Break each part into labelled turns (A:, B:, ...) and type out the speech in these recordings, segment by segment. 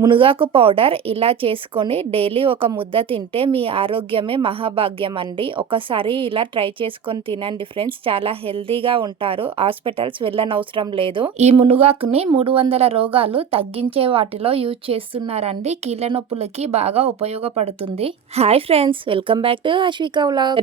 A: మునగాకు పౌడర్ ఇలా చేసుకొని డైలీ ఒక ముద్ద తింటే మీ ఆరోగ్యమే మహాభాగ్యం అండి. ఒకసారి ఇలా ట్రై చేసుకొని తినండి ఫ్రెండ్స్. చాలా హెల్తీగా ఉంటారు. హాస్పిటల్స్ వెళ్ళనవసరం లేదు. ఈ మునగాకుని మూడు వందల రోగాలు తగ్గించే వాటిలో యూజ్ చేస్తున్నారండి. కీళ్ళ నొప్పులకి బాగా ఉపయోగపడుతుంది. Hi friends. Welcome back to Ashvika vlog.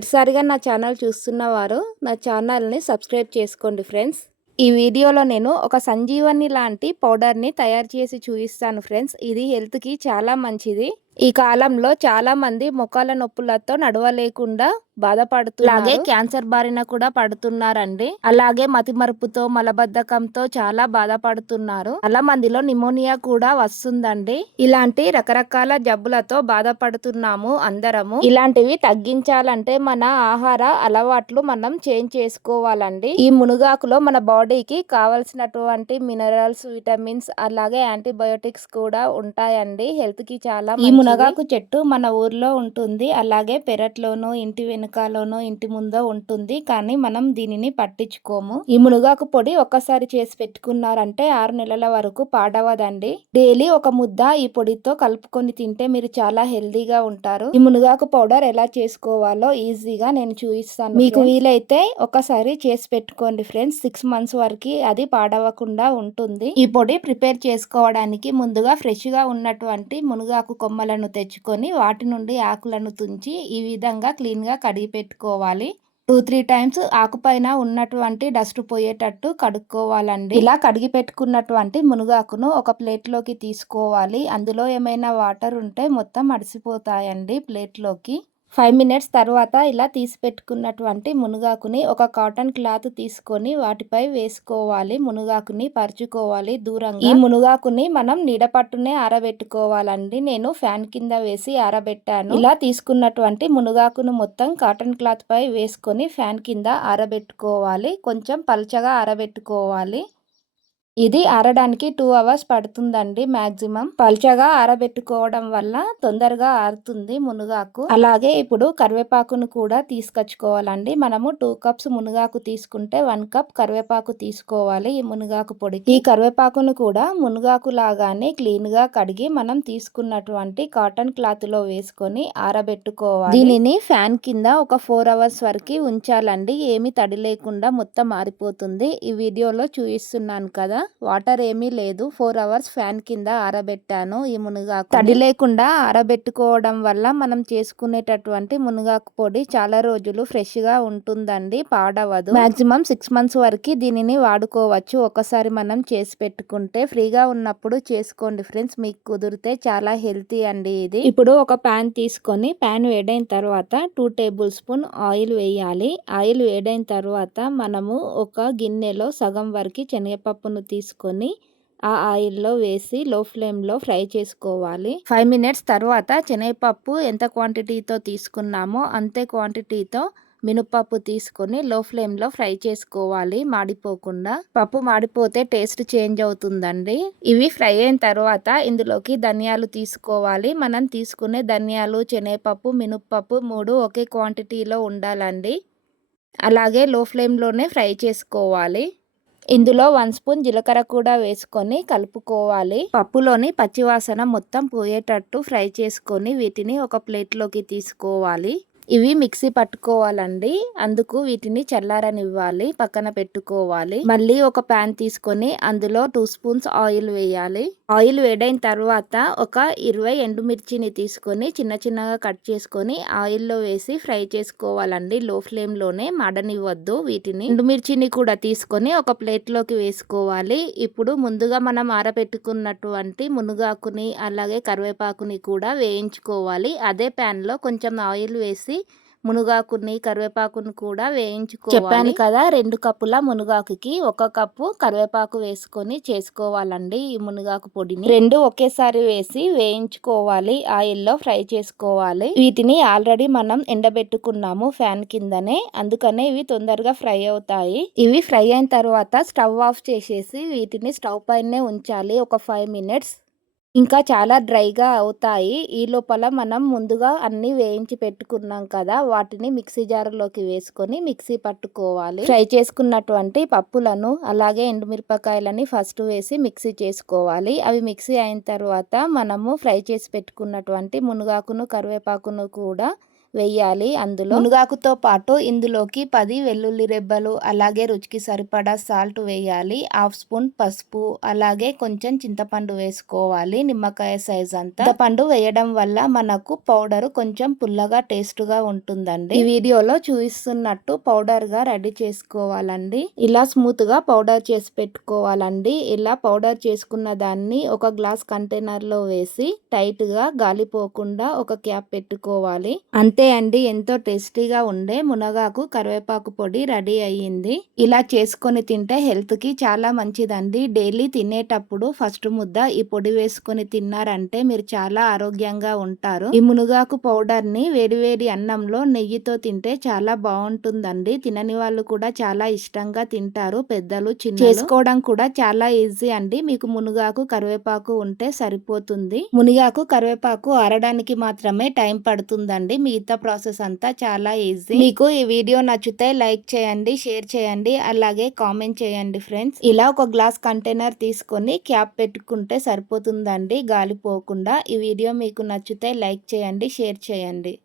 A: నా ఛానల్ చూస్తున్న వారు నా ఛానల్ని సబ్స్క్రైబ్ చేసుకోండి ఫ్రెండ్స్. ఈ వీడియోలో నేను ఒక సంజీవని లాంటి పౌడర్ని తయారు చేసి చూపిస్తాను ఫ్రెండ్స్. ఇది హెల్త్కి చాలా మంచిది. ఈ కాలంలో చాలా మంది మొక్కల నొప్పులతో నడవలేకుండా బాధపడుతున్నారు. అలాగే క్యాన్సర్ బారిన కూడా పడుతున్నారండి. అలాగే మతిమరుపుతో మలబద్ధకంతో చాలా బాధపడుతున్నారు. చాలా మందిలో నిమోనియా కూడా వస్తుందండి. ఇలాంటి రకరకాల జబ్బులతో బాధపడుతున్నాము అందరము. ఇలాంటివి తగ్గించాలంటే మన ఆహార అలవాట్లు మనం చేంజ్ చేసుకోవాలండి. ఈ మునుగాకులో మన బాడీకి కావలసినటువంటి మినరల్స్ విటమిన్స్ అలాగే యాంటీబయోటిక్స్ కూడా ఉంటాయండి. హెల్త్కి చాలా మునగాకు చెట్టు మన ఊర్లో ఉంటుంది. అలాగే పెరట్లోనో ఇంటి వెనుకలోనో ఇంటి ముందో ఉంటుంది. కానీ మనం దీనిని పట్టించుకోము. ఈ మునగాకు పొడి ఒక్కసారి చేసి పెట్టుకున్నారంటే ఆరు నెలల వరకు పాడవదండి. డైలీ ఒక ముద్ద ఈ పొడితో కలుపుకొని తింటే మీరు చాలా హెల్దీగా ఉంటారు. ఈ మునగాకు పౌడర్ ఎలా చేసుకోవాలో ఈజీగా నేను చూపిస్తాను మీకు వీలైతే ఒకసారి చేసి పెట్టుకోండి ఫ్రెండ్స్ సిక్స్ మంత్స్ వరకు అది పాడవకుండా ఉంటుంది. ఈ పొడి ప్రిపేర్ చేసుకోవడానికి ముందుగా ఫ్రెష్గా ఉన్నటువంటి మునగాకు కొమ్మల ఆకులను తెచ్చుకొని వాటి నుండి ఆకులను తుంచి ఈ విధంగా క్లీన్గా కడిగి పెట్టుకోవాలి. టూ త్రీ టైమ్స్ ఆకుపైన ఉన్నటువంటి డస్ట్ పోయేటట్టు కడుక్కోవాలండి. ఇలా కడిగి పెట్టుకున్నటువంటి మునుగాకును ఒక ప్లేట్లోకి తీసుకోవాలి. అందులో ఏమైనా వాటర్ ఉంటే మొత్తం అడిసిపోతాయండి ప్లేట్లోకి. ఫైవ్ మినిట్స్ తర్వాత ఇలా తీసి పెట్టుకున్నటువంటి మునగాకుని ఒక కాటన్ క్లాత్ తీసుకొని వాటిపై వేసుకోవాలి. మునగాకుని పరుచుకోవాలి. దూరంగా ఈ మునగాకుని మనం నీడపట్టునే ఆరబెట్టుకోవాలండి. నేను ఫ్యాన్ కింద వేసి ఆరబెట్టాను. ఇలా తీసుకున్నటువంటి మునగాకును మొత్తం కాటన్ క్లాత్ పై వేసుకొని ఫ్యాన్ కింద ఆరబెట్టుకోవాలి. కొంచెం పల్చగా ఆరబెట్టుకోవాలి. ఇది ఆరడానికి టూ అవర్స్ పడుతుందండి మాక్సిమం పల్చగా ఆరబెట్టుకోవడం వల్ల తొందరగా ఆరుతుంది మునగాకు. అలాగే ఇప్పుడు కరివేపాకును కూడా తీసుకొచ్చుకోవాలండి. మనము టూ కప్స్ మునగాకు తీసుకుంటే వన్ కప్ కరివేపాకు తీసుకోవాలి ఈ మునగాకు పొడి. ఈ కరివేపాకును కూడా మునగాకు లాగానే క్లీన్గా కడిగి మనం తీసుకున్నటువంటి కాటన్ క్లాత్లో వేసుకొని ఆరబెట్టుకోవాలి. దీనిని ఫ్యాన్ కింద ఒక ఫోర్ అవర్స్ వరకు ఉంచాలండి. ఏమి తడి లేకుండా మొత్తం ఆరిపోతుంది. ఈ వీడియోలో చూపిస్తున్నాను కదా. వాటర్ ఏమీ లేదు. ఫోర్ అవర్స్ ఫ్యాన్ కింద ఆరబెట్టాను. ఈ మునగాకు తడి లేకుండా ఆరబెట్టుకోవడం వల్ల మనం చేసుకునేటటువంటి మునగాకు పొడి చాలా రోజులు ఫ్రెష్గా ఉంటుందండి పాడవదు. మాక్సిమం సిక్స్ మంత్స్ వరకు దీనిని వాడుకోవచ్చు. ఒకసారి మనం చేసి పెట్టుకుంటే ఫ్రీగా ఉన్నప్పుడు చేసుకోండి ఫ్రెండ్స్. మీకు కుదిరితే చాలా హెల్తీ అండి ఇది. ఇప్పుడు ఒక ప్యాన్ తీసుకొని ప్యాన్ వేడైన తర్వాత టూ టేబుల్ స్పూన్ ఆయిల్ వేయాలి. ఆయిల్ వేడైన తర్వాత మనము ఒక గిన్నెలో సగం వరకు శనగపప్పును తీసుకొని ఆ ఆయిల్లో వేసి లో ఫ్లేమ్లో ఫ్రై చేసుకోవాలి. ఫైవ్ మినిట్స్ తర్వాత శనగపప్పు ఎంత క్వాంటిటీతో తీసుకున్నామో అంతే క్వాంటిటీతో మినపప్పు తీసుకొని లో ఫ్లేమ్లో ఫ్రై చేసుకోవాలి మాడిపోకుండా. పప్పు మాడిపోతే టేస్ట్ చేంజ్ అవుతుందండి. ఇవి ఫ్రై అయిన తర్వాత ఇందులోకి ధనియాలు తీసుకోవాలి. మనం తీసుకునే ధనియాలు శనగపప్పు మినపప్పు మూడు ఒకే క్వాంటిటీలో ఉండాలండి. అలాగే లో ఫ్లేమ్లోనే ఫ్రై చేసుకోవాలి. ఇందులో వన్ స్పూన్ జీలకర్ర కూడా వేసుకొని కలుపుకోవాలి. పప్పులోని పచ్చివాసన మొత్తం పోయేటట్టు ఫ్రై చేసుకొని వీటిని ఒక ప్లేట్లోకి తీసుకోవాలి. ఇవి మిక్సీ పట్టుకోవాలండి. అందుకు వీటిని చల్లారనివ్వాలి పక్కన పెట్టుకోవాలి. మళ్ళీ ఒక ప్యాన్ తీసుకొని అందులో టూ స్పూన్స్ ఆయిల్ వేయాలి. ఆయిల్ వేడైన తర్వాత ఒక ఇరవై ఎండుమిర్చిని తీసుకొని చిన్న చిన్నగా కట్ చేసుకొని ఆయిల్లో వేసి ఫ్రై చేసుకోవాలండి. లో ఫ్లేమ్లోనే మడనివ్వద్దు వీటిని. ఎండుమిర్చిని కూడా తీసుకొని ఒక ప్లేట్లోకి వేసుకోవాలి. ఇప్పుడు ముందుగా మనం ఆరబెట్టుకున్నటువంటి మునుగాకుని అలాగే కరివేపాకుని కూడా వేయించుకోవాలి. అదే ప్యాన్లో కొంచెం ఆయిల్ వేసి మునగాకుని కరివేపాకుని కూడా వేయించుకోవాలి. చెప్పాను కదా రెండు కప్పుల మునగాకుకి ఒక కప్పు కరివేపాకు వేసుకొని చేసుకోవాలండి ఈ మునగాకు పొడిని. రెండు ఒకేసారి వేసి వేయించుకోవాలి ఆయిల్లో ఫ్రై చేసుకోవాలి. వీటిని ఆల్రెడీ మనం ఎండబెట్టుకున్నాము ఫ్యాన్ కిందనే అందుకనే ఇవి తొందరగా ఫ్రై అవుతాయి. ఇవి ఫ్రై అయిన తర్వాత స్టవ్ ఆఫ్ చేసేసి వీటిని స్టవ్ పైనే ఉంచాలి ఒక ఫైవ్ మినిట్స్. ఇంకా చాలా డ్రైగా అవుతాయి. ఈ లోపల మనం ముందుగా అన్ని వేయించి పెట్టుకున్నాం కదా వాటిని మిక్సీ జార్లోకి వేసుకొని మిక్సీ పట్టుకోవాలి. ఫ్రై చేసుకున్నటువంటి పప్పులను అలాగే ఎండుమిరపకాయలని ఫస్ట్ వేసి మిక్సీ చేసుకోవాలి. అవి మిక్సీ అయిన తర్వాత మనము ఫ్రై చేసి పెట్టుకున్నటువంటి మునగాకును కరివేపాకును కూడా వెయ్యాలి అందులో. మునగాకుతో పాటు ఇందులోకి పది వెల్లుల్లి రెబ్బలు అలాగే రుచికి సరిపడా సాల్ట్ వేయాలి. హాఫ్ స్పూన్ పసుపు అలాగే కొంచెం చింతపండు వేసుకోవాలి నిమ్మకాయ సైజ్ అంతా. పండు వేయడం వల్ల మనకు పౌడర్ కొంచెం పుల్లగా టేస్ట్గా ఉంటుందండి. ఈ వీడియోలో చూపిస్తున్నట్టు పౌడర్గా రెడీ చేసుకోవాలండి. ఇలా స్మూత్గా పౌడర్ చేసి పెట్టుకోవాలండి. ఇలా పౌడర్ చేసుకున్న దాన్ని ఒక గ్లాస్ కంటైనర్లో వేసి టైట్గా గాలిపోకుండా ఒక క్యాప్ పెట్టుకోవాలి. అంతే అంతే అండి. ఎంతో టేస్టీగా ఉండే మునగాకు కరివేపాకు పొడి రెడీ అయ్యింది. ఇలా చేసుకొని తింటే హెల్త్కి చాలా మంచిదండి. డైలీ తినేటప్పుడు ఫస్ట్ ముద్ద ఈ పొడి వేసుకొని తిన్నారంటే మీరు చాలా ఆరోగ్యంగా ఉంటారు. ఈ మునగాకు పౌడర్ని వేడివేడి అన్నంలో నెయ్యితో తింటే చాలా బాగుంటుందండి. తినని వాళ్ళు కూడా చాలా ఇష్టంగా తింటారు పెద్దలు చిన్న చేసుకోవడం కూడా చాలా ఈజీ అండి. మీకు మునగాకు కరివేపాకు ఉంటే సరిపోతుంది. మునిగాకు కరివేపాకు ఆరడానికి మాత్రమే టైం పడుతుందండి. మీ మిగతా ప్రాసెస్ అంతా చాలా ఈజీ. మీకు ఈ వీడియో నచ్చితే లైక్ చేయండి షేర్ చేయండి అలాగే కామెంట్ చేయండి ఫ్రెండ్స్. ఇలా ఒక గ్లాస్ కంటైనర్ తీసుకొని క్యాప్ పెట్టుకుంటే సరిపోతుందండి గాలి పోకుండా ఈ వీడియో మీకు నచ్చితే లైక్ చేయండి షేర్ చేయండి.